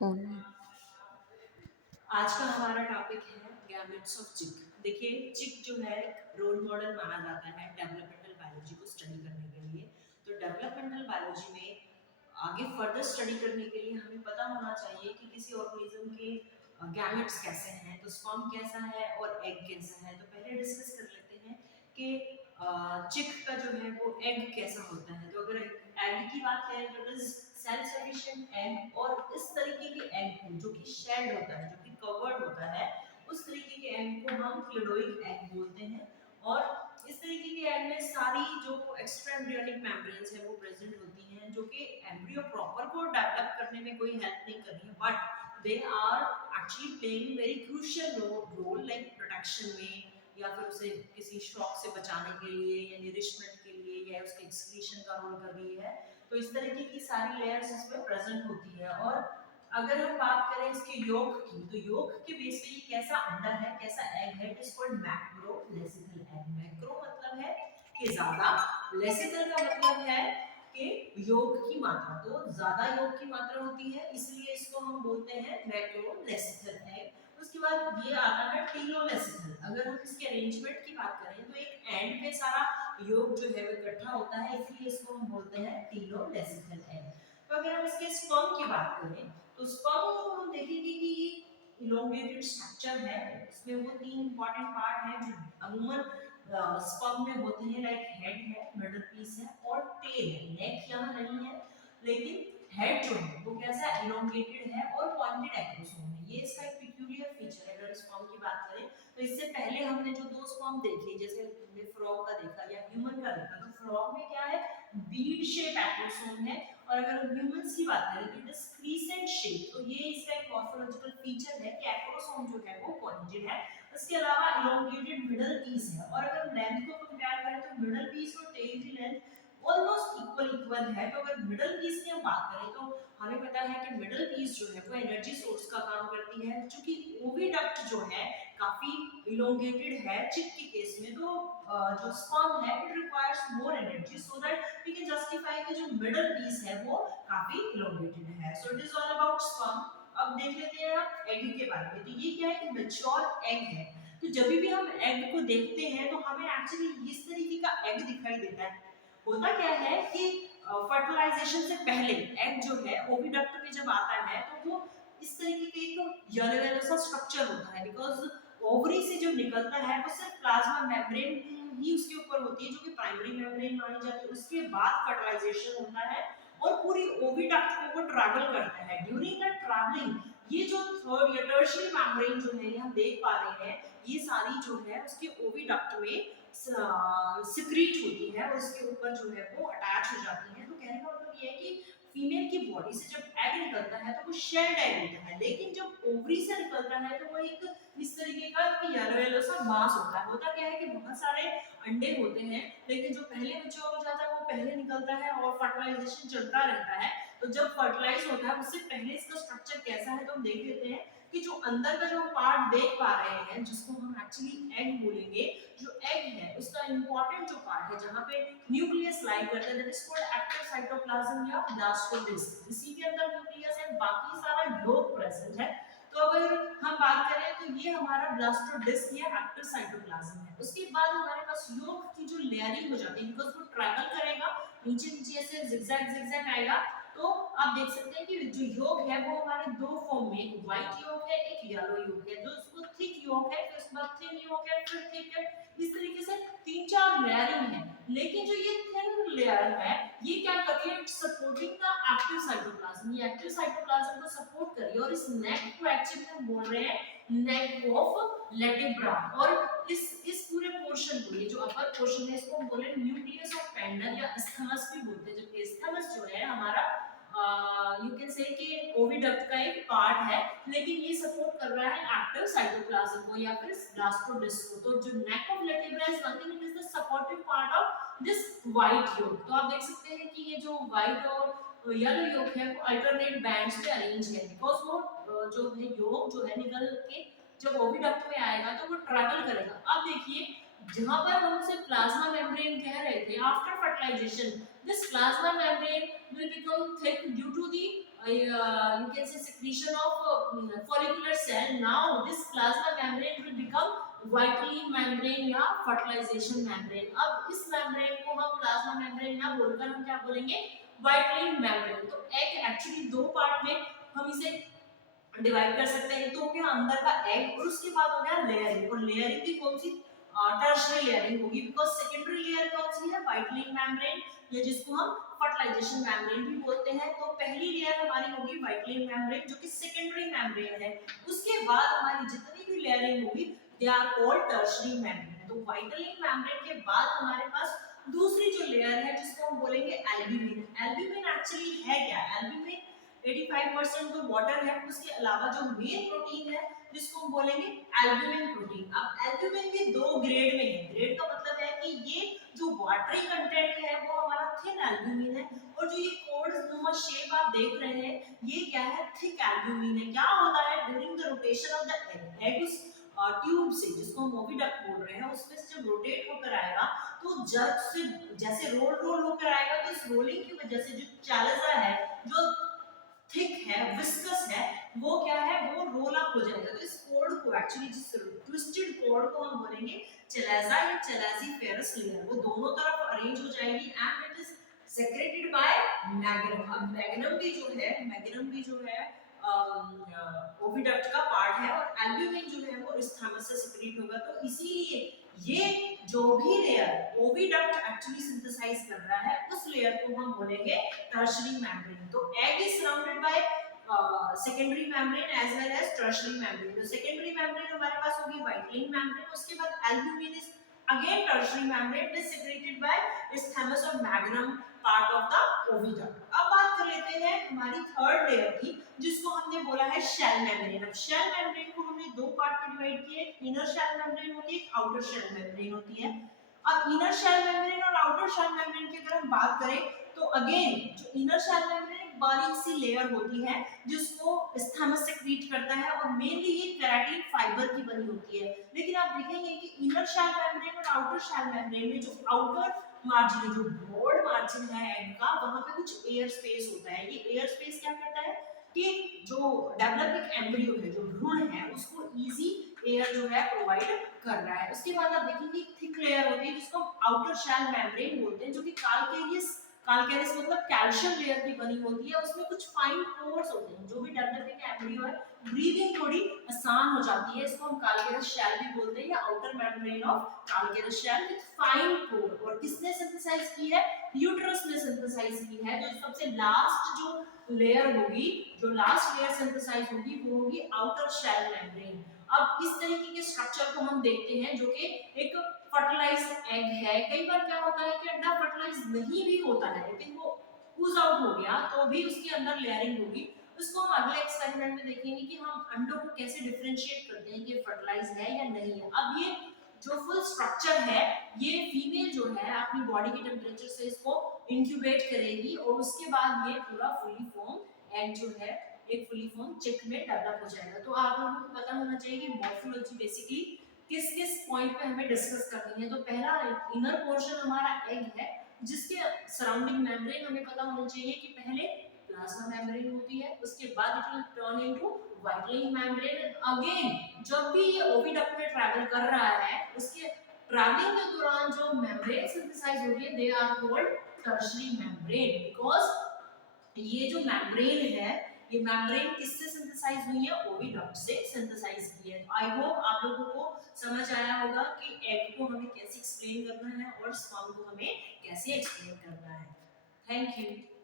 Only. आज का हमारा टॉपिक है गैमेट्स ऑफ चिक। देखिए, चिक जो है एक रोल मॉडल माना जाता है डेवलपमेंटल बायोलॉजी को स्टडी करने के लिए। तो डेवलपमेंटल बायोलॉजी में आगे फर्दर स्टडी करने के लिए हमें पता होना चाहिए कि किसी ऑर्गेनिज्म के गैमेट्स कैसे हैं, तो स्पर्म कैसा है और एग कैसा है। तो पहले डिस्कस कर लेते हैं कि चिक का जो है वो एग कैसा होता है। तो अगर एग की बात करें तो it is self sufficient egg, और इस तरीके के एग को जो कि शेल्ड होता है, जो कि कवर्ड होता है, उस तरीके के एग को हम क्लोडोइक एग बोलते हैं। और इस तरीके के एग में सारी जो एक्स्ट्रा एम्ब्रियोनिक मेम्ब्रेन्स है वो प्रेजेंट होती हैं, जो कि एम्ब्रियो प्रॉपर को डेवलप करने में कोई हेल्प नहीं कर रही है, but they are actually playing very crucial role like protection में, या फिर उसे किसी शॉक से बचाने के लिए, या नरिशमेंट के लिए, या उसके एक्सक्रीशन का रोल कर रही है। तो इस तरीके की सारी लेयर्स इसमें प्रेजेंट होती है। और अगर हम बात करें इसके योग की, तो योग के बेस पे ये कैसा अंडा है, कैसा एग है, it is called macrolecithal egg. Macro मतलब है कि ज्यादा, लेसिकल का मतलब है कि योग की मात्रा, तो ज्यादा योग की मात्रा होती है, इसलिए इसको हम बोलते हैं मैक्रोलेसिकल एग। उसके बाद ये आता है टीलोलेसिकल। अगर हम इसके अरेंजमेंट की बात करें तो एक एंड पे सारा योग जो है वो इकट्ठा होता है, इसलिए इसको हम बोलते हैं टीलोलेसिकल एग। तो अगर हम इसके स्पर्म की बात करें तो स्पर्म को हम देखेंगे कि ये इलोंगेटेड स्ट्रक्चर है। इसमें वो तीन इंपॉर्टेंट पार्ट हैं जो अमूमन स्पर्म में होते हैं, लाइक हेड है, मिडल पीस है और टेल है। नेक यहाँ नहीं है, लेकिन हेड जो है वो कैसा इलोंगेटेड है और पॉइंटेड एक्रोसोम है। ये इसका एक पिक्यूलियर फीचर है। अगर स्पर्म की बात करें तो इससे पहले हमने जो दो स्पर्म देखे, जैसे हमने फ्रॉग का देखा या ह्यूमन का देखा, तो फ्रॉग में क्या है, बीड शेप एक्रोसोम है, और अगर हम ह्यूमंस की बात करें तो इट इज क्रीसेंट शेप। तो ये इसका एक मॉर्फोलॉजिकल फीचर है कि एक्रोसोम जो है वो पॉइंटेड है। इसके अलावा इलोंगेटेड मिडल पीस है, और अगर लेंथ को कंपेयर करें तो मिडल पीस और टेल की लेंथ ऑलमोस्ट इक्वल है। तो अगर मिडल पीस की हम बात करें तो हमें पता है कि मिडल पीस जो है वो एनर्जी सोर्स का काम करती है, क्योंकि ओविडक्ट जो है काफी इलोंगेटेड है चिक के केस में। तो जो स्पर्म है it requires more energy so that we can justify कि जो मिडल पीस है वो काफी इलोंगेटेड है। So it is all about sperm. अब देख लेते हैं आप एग के बारे में। तो ये क्या है, मैच्योर एग है। तो जब भी हम एग को देखते हैं तो हमें एक्चुअली इस तरीके का एग दिखाई देता है। होता क्या है कि फर्टिलाइजेशन से पहले एग जो है ओविडक्ट में जब आता है तो वो इस तरीके के एक येलो येलो सा स्ट्रक्चर होता है, बिकॉज ओवरी से जो निकलता है वो सिर्फ प्लाज्मा मेम्ब्रेन ही उसके ऊपर होती है, जो कि प्राइमरी मेम्ब्रेन मानी जाती है। उसके बाद फर्टिलाइजेशन होता है और पूरी ओविडक्ट को वो ट्रैवल करता है। ड्यूरिंग द ट्रैवलिंग ये जो थर्ड या टर्शियरी मेम्ब्रेन जो है ये हम देख पा रहे हैं, ये सारी जो है उसके ओविडक्ट में सिक्रीट होती है, और उसके ऊपर जो है वो अटैच हो जाती है। तो कहने का मतलब ये है कि फीमेल की बॉडी से जब एग निकलता है तो वो शेल्ड एग होता है, लेकिन जब ओवरी से निकलता है तो वो एक इस तरीके का येलो येलो सा मास होता है। होता क्या है कि बहुत सारे अंडे होते हैं, लेकिन जो पहले मैच्योर हो जाता है वो पहले निकलता है और फर्टिलाइजेशन चलता रहता है। तो जब फर्टिलाइज होता है उससे पहले इसका स्ट्रक्चर कैसा है तो हम देख लेते हैं कि जो अंदर का जो पार्ट देख पा रहे हैं, जिसको हम एक्चुअली एग बोलेंगे, जो एग है उसका इंपॉर्टेंट जो पार्ट है जहां पे न्यूक्लियस लाई करता है, that is called active cytoplasm या ब्लास्टोडिस्ट। इसी के अंदर न्यूक्लियस है, बाकी सारा योग प्रेजेंट है। तो अगर हम बात करें तो ये हमारा ब्लास्टोडिस्ट या एक्टिव साइटोप्लाज्म है। उसके बाद हमारे पास योग की जो लेयरिंग हो जाती है, बिकॉज वो ट्रैवल करेगा नीचे नीचे ऐसे जिगजैग जिगजैग आएगा। तो आप देख सकते हैं कि जो योग है वो हमारे दो फॉर्म में, एक व्हाइट योग है, एक येलो योग है। जो इसको थिक योग है, फिर उसके बाद थिन योग है, फिर थिक है। इस तरीके से तीन चार लेयरिंग है। लेकिन जो ये थिन लेयर है ये क्या कर रही है, सपोर्टिंग द एक्टिव साइटोप्लाज्म। ये एक्टिव साइटोप्लाज्म को सपोर्ट कर रही है, और इस नेक को एक्चुअली हम बोल रहे हैं नेक ऑफ लेटिब्रा। और इस पूरे पोर्शन को, ये जो अपर पोर्शन है, इसको हम बोले न्यूक्लियस ऑफ पेंडल या स्थमस भी बोलते हैं। जबकि स्थमस जो है हमारा यू कैन से कि ओविडक्ट का एक पार्ट है, लेकिन ये सपोर्ट कर रहा है एक्टिव साइटोप्लाज्म को या फिर ब्लास्टोडिस्ट को। तो जो neck of latebra is nothing, it is the supportive part of this white yolk. तो आप देख सकते हैं कि ये जो व्हाइट और येलो योग है वो अल्टरनेट बैंड्स पे अरेंज है, बिकॉज वो जो है योग जो है निकल के जब ओविडक्ट में आएगा तो वो ट्रैवल करेगा। अब देखिए, जहां पर हम उसे प्लाज्मा मेम्ब्रेन कह रहे थे, after fertilization this plasma membrane will become thick due to the you can say secretion of follicular cell. Now this plasma membrane will become vitelline membrane या फर्टिलाइजेशन मेम्ब्रेन. अब इस मेम्ब्रेन को हम plasma membrane ना बोलकर हम क्या बोलेंगे, वाइटलिन मेम्ब्रेन. तो एग एक्चुअली दो पार्ट में हम इसे डिवाइड कर सकते हैं. तो हो गया अंदर का एग और उसके बाद हो गया लेयरिंग. और लेयरिंग भी कौन सी, टर्शियरी लेयरिंग होगी, बिकॉज सेकेंडरी लेयर कौन सी है, वाइटलिन मेम्ब्रेन, या जिसको हम फर्टिलाइजेशन मेम्ब्रेन भी बोलते हैं. तो पहली लेयर हमारी होगी वाइटलिन मेम्ब्रेन जो कि सेकेंडरी मेम्ब्रेन है. उसके बाद हमारी जितनी भी लेयरिंग होगी they are called tertiary membrane. तो वाइटलिन मेम्ब्रेन के बाद हमारे पास दूसरी जो लेयर है जिसको हम बोलेंगे एल्ब्यूमिन. एल्ब्यूमिन एक्चुअली है क्या, एल्ब्यूमिन 85% तो वाटर है, उसके अलावा जो मेन प्रोटीन है जिसको हम बोलेंगे एल्ब्यूमिन प्रोटीन. अब एल्ब्यूमिन भी दो ग्रेड में है. ग्रेड का मतलब है कि ये जो वाटरी कंटेंट है वो हमारा थिन एल्ब्यूमिन है, और जो ये कोर्ड नुमा शेप आप देख रहे हैं ये क्या है, थिक एल्ब्यूमिन है. क्या होता है during the rotation of the egg, egg उस ट्यूब से जिसको हम ओविडक्ट बोल रहे हैं उसमें से जब रोटेट होकर आएगा तो जब से जैसे रोल होकर आएगा तो इस रोलिंग की वजह से जो चालजा है, जो थिक है, विस्कस है, वो क्या है, वो रोल अप हो जाएगा. तो इस कोड को एक्चुअली जिस ट्विस्टेड कोड को हम बोलेंगे चलाजा या चलाजीफेरस लेयर. वो दोनों तरफ अरेंज हो जाएगी and it is secreted bye magnum. अब मैग्नम भी जो है ओविडक्ट का पार्ट है और एल्ब्यूमिन जो है वो इस्थामस से सेक्रेट होगा. तो इसीलिए ये जो भी लेयर ओविडक्ट एक्चुअली सिंथेसाइज कर रहा है उस लेयर को हम बोलेंगे टर्शियरी मेम्ब्रेन. तो egg is surrounded by secondary membrane as well as tertiary membrane. तो सेकेंडरी मेम्ब्रेन हमारे पास होगी वाइटलिन मेम्ब्रेन, उसके बाद albumin is again tertiary membrane is secreted by isthmus और magnum part of the oviduct. अब बात कर लेते हैं हमारी थर्ड लेयर की जिसको हमने बोला है शेल मेम्ब्रेन. अब शेल मेम्ब्रेन को हमने दो पार्ट में डिवाइड किया है, इनर शेल मेम्ब्रेन होती है, एक आउटर शेल मेम्ब्रेन होती है. अब इनर शेल मेम्ब्रेन और आउटर शेल मेम्ब्रेन की अगर हम बात करें तो अगेन जो इनर शेल मेम्ब्रेन एक बारीक सी लेयर होती है जिसको स्थामस सेक्रीट करता है और मेनली ये केराटिन फाइबर की बनी होती है. लेकिन आप देखेंगे कि इनर शेल मेम्ब्रेन और आउटर शेल मेम्ब्रेन में जो आउटर मार्जिन, जो ब्रॉड मार्जिन है एग का, वहां पे कुछ एयर स्पेस होता है. ये एयर स्पेस क्या करता है कि जो डेवलपिंग एम्ब्रियो है, जो भ्रूण है, उसको इजी एयर जो है प्रोवाइड कर रहा है. उसके बाद आप देखेंगे थिक लेयर होती है जिसको आउटर शेल मेम्ब्रेन बोलते हैं, जो कि कैलकेरियस मतलब कैल्शियम लेयर की बनी होती है. उसमें कुछ फाइन पोर्स होते हैं. जो भी डेवलपिंग एम्ब्रियो है ब्रीदिंग थोड़ी आसान हो जाती है, इसको हम कैलकेरियस शेल भी बोलते हैं या outer membrane of calcareous shell with fine pore. और किसने सिंथेसाइज की है, यूट्रस ने सिंथेसाइज की है. जो सबसे लास्ट जो लेयर होगी, जो लास्ट लेयर सिंथेसाइज होगी वो होगी आउटर शेल मेम्ब्रेन. अब इस तरीके के स्ट्रक्चर को हम देखते हैं जो कि एक फर्टिलाइज्ड एग है. कई बार क्या होता है कि अंडा फर्टिलाइज नहीं भी होता है लेकिन वो ooze आउट हो गया तो भी उसके अंदर लेयरिंग होगी. उसको हम अगले एक्सपेरिमेंट में देखेंगे कि हम अंडों को कैसे डिफरेंशिएट करते हैं कि फर्टिलाइज है या नहीं है. अब ये जो फुल स्ट्रक्चर है ये फीमेल जो है अपनी बॉडी के टेम्परेचर से इसको इंक्यूबेट करेगी और उसके बाद ये पूरा फुली फॉर्म एग जो है एक फुली फॉर्म चिक में डेवलप हो जाएगा. तो आप लोगों को पता होना चाहिए कि मॉर्फोलॉजी बेसिकली किस किस पॉइंट पे हमें डिस्कस करनी है. तो पहला इनर पोर्शन हमारा एग है जिसके सराउंडिंग मेम्ब्रेन हमें पता होना चाहिए कि पहले प्लाज्मा मेम्ब्रेन होती है, उसके बाद it will turn into vitelline membrane. Again जब भी ये ओविडक्ट में ट्रैवल कर रहा है उसके ट्रैवलिंग के दौरान जो मेम्ब्रेन सिंथेसाइज हो रही है they are called tertiary membrane. Because ये जो मेम्ब्रेन है ये मेम्ब्रेन किससे सिंथेसाइज हुई है, ओविडक्ट से सिंथेसाइज की है. आई होप आप लोगों को समझ आया होगा कि एग को हमें कैसे एक्सप्लेन करना है और स्पर्म को हमें कैसे एक्सप्लेन करना है. Thank you.